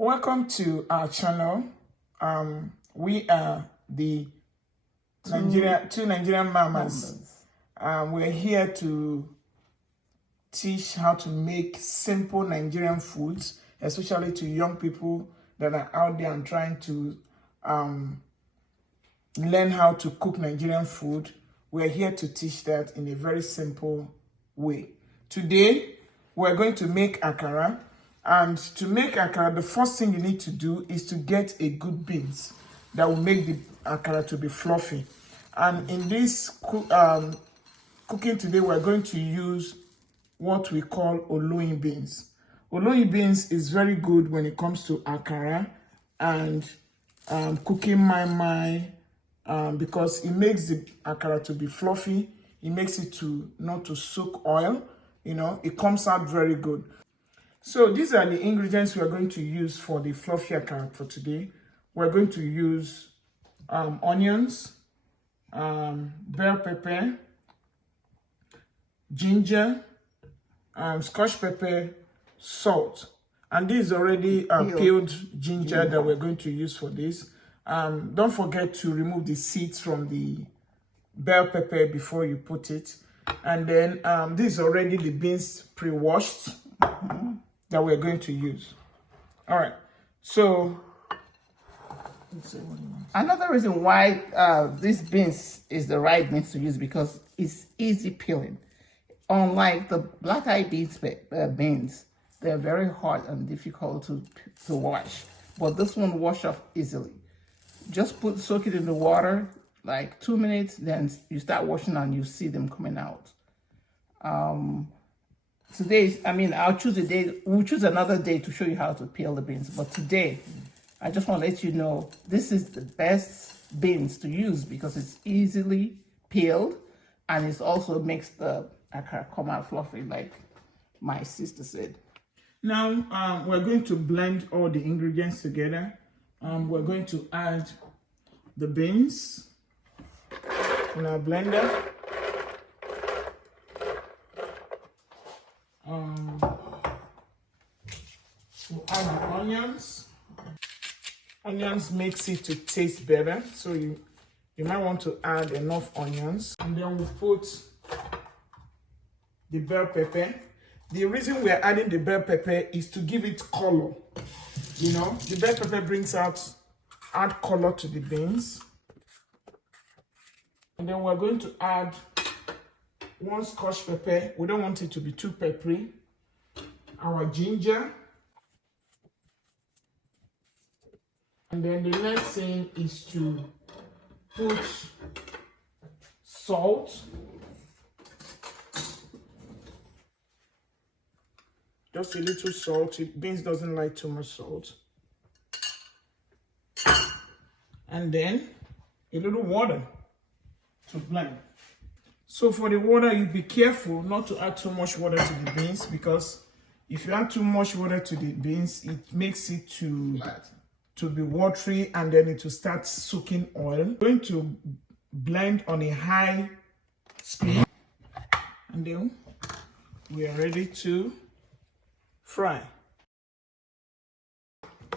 Welcome to our channel. We are the two Nigerian mamas. We're here to teach how to make simple Nigerian foods, especially to young people that are out there and trying to learn how to cook Nigerian food. We're here to teach that in a very simple way. Today, we're going to make akara. And to make akara, the first thing you need to do is to get a good beans that will make the akara to be fluffy. And in this cooking today, we're going to use what we call oloyin beans. Oloyin beans is very good when it comes to akara and cooking mai because it makes the akara to be fluffy. It makes it not to soak oil. You know, it comes out very good. So these are the ingredients we are going to use for the fluffy akara for today. We're going to use onions, bell pepper, ginger, scotch pepper, salt. And this is already peeled ginger that we're going to use for this. Don't forget to remove the seeds from the bell pepper before you put it. And then this is already the beans pre-washed that we're going to use. All right, so another reason why this beans is the right beans to use because it's easy peeling. Unlike the black-eyed beans, they're very hard and difficult to wash. But this one wash off easily. Just soak it in the water like 2 minutes, then you start washing and you see them coming out. I'll choose a day. We'll choose another day to show you how to peel the beans. But today, I just want to let you know this is the best beans to use because it's easily peeled and it also makes the akara come out fluffy, like my sister said. Now, we're going to blend all the ingredients together. We're going to add the beans in our blender. We'll add the onions. Onions makes it to taste better, so you might want to add enough onions. And then we'll put the bell pepper. The reason we're adding the bell pepper is to give it color. You know, the bell pepper add color to the beans. And then we're going to add 1 scotch pepper. We don't want it to be too peppery. Our ginger. And then the next thing is to put salt. Just a little salt. Beans doesn't like too much salt. And then a little water to blend. So for the water, you be careful not to add too much water to the beans because if you add too much water to the beans, it makes it to be watery and then it will start soaking oil. I'm going to blend on a high speed and then we are ready to fry.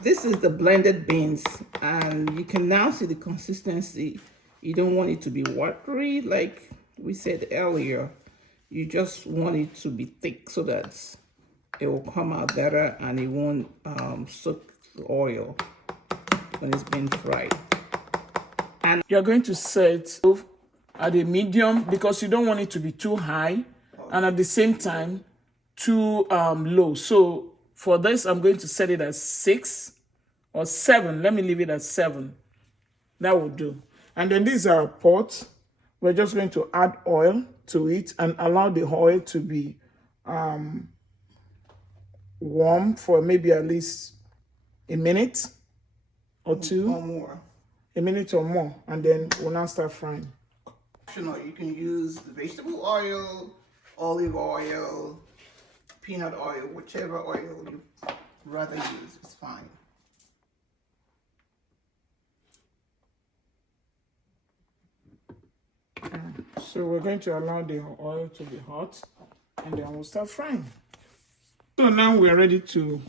This is the blended beans and you can now see the consistency. You don't want it to be watery like we said earlier. You just want it to be thick so that it will come out better and it won't soak the oil when it's being fried. And you're going to set at a medium because you don't want it to be too high and at the same time too low. So for this, I'm going to set it at 6 or 7. Let me leave it at 7. That will do. And then this is our pot. We're just going to add oil to it and allow the oil to be warm for maybe at least a minute or two. Or more. A minute or more. And then we'll now start frying. You can use vegetable oil, olive oil, peanut oil, whichever oil you rather use, it's fine. So we're going to allow the oil to be hot and then we'll start frying. So now we're ready to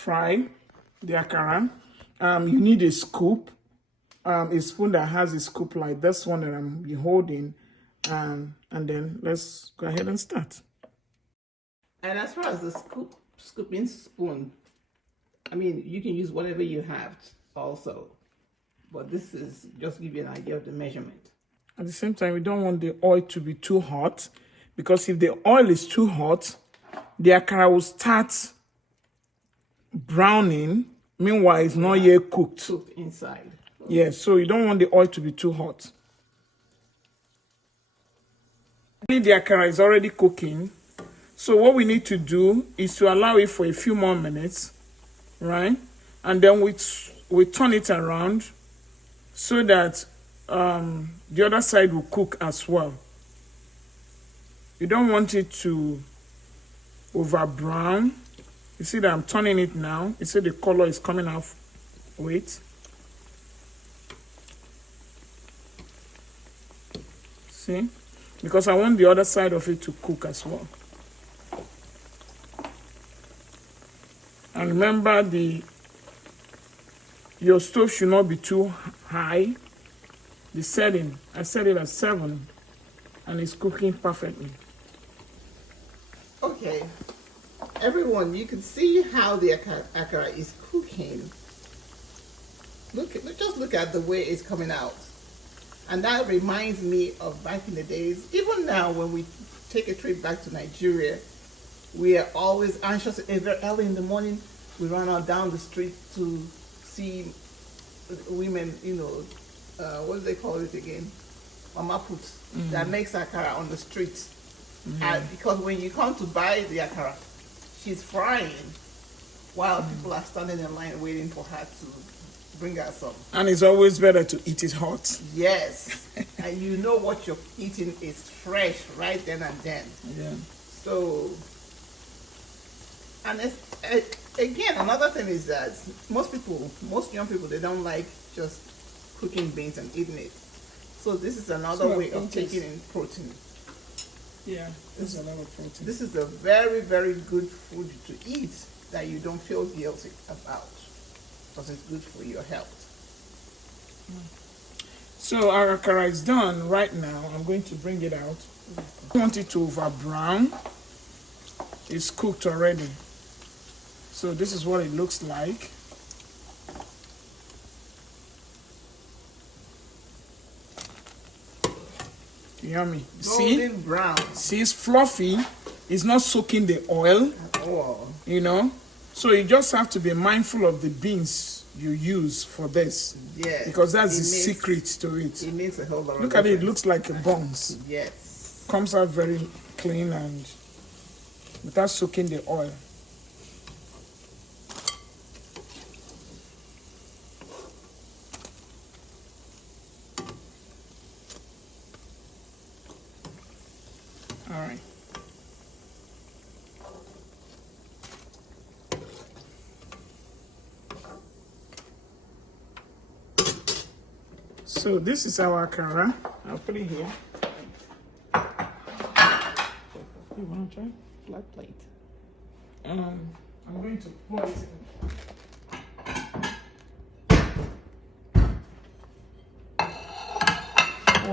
fry. the akara. You need a scoop, a spoon that has a scoop like this one that I'm holding. And then let's go ahead and start. And as far as the scooping spoon, I mean, you can use whatever you have also, but this is just give you an idea of the measurement. At the same time, we don't want the oil to be too hot, because if the oil is too hot, the akara will start browning. Meanwhile, it's not yet cooked. Cooked inside. Yeah, so you don't want the oil to be too hot. The akara is already cooking. So what we need to do is to allow it for a few more minutes, right? And then we turn it around so that the other side will cook as well. You don't want it to over brown. You see that I'm turning it now. You see the color is coming out. Wait. See? Because I want the other side of it to cook as well. And remember, your stove should not be too high. The setting, I set it at 7, and it's cooking perfectly. Okay, everyone, you can see how the akara is cooking. Just look at the way it's coming out. And that reminds me of back in the days. Even now, when we take a trip back to Nigeria, we are always anxious. Very early in the morning, we run out down the street to see women, what do they call it again? Mama put, that makes akara on the street. And because when you come to buy the akara, she's frying while people are standing in line waiting for her to bring her some. And it's always better to eat it hot. Yes. And you know what you're eating is fresh right then and then. Yeah. So, and again, another thing is that most young people, they don't like just cooking beans and eating it. So this is another way of taking in protein. Yeah, there's a lot of protein. This is a very, very good food to eat that you don't feel guilty about, because it's good for your health. So our akara is done right now. I'm going to bring it out. I want it to over brown. It's cooked already. So this is what it looks like. Yummy. Golden brown. See, it's fluffy. It's not soaking the oil. Oh. So you just have to be mindful of the beans you use for this. Yes. Because that's the secret to it. It makes a whole lot of Look at it. It looks like a buns. Yes. Comes out very clean and without soaking the oil. All right. So this is our akara. I'll put it here. You want to try? Flat plate. I'm going to pour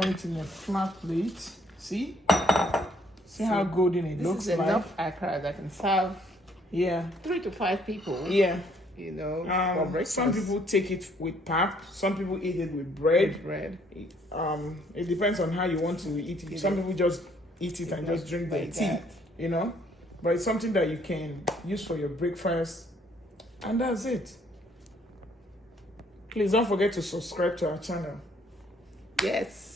it in a flat plate. See? See how golden it looks This is like? enough akara that can serve 3 to 5 people. Yeah. For breakfast. Some people take it with pap. Some people eat it with bread. It depends on how you want to eat it. Some people just eat it and just drink their tea. But it's something that you can use for your breakfast, and that's it. Please don't forget to subscribe to our channel. Yes.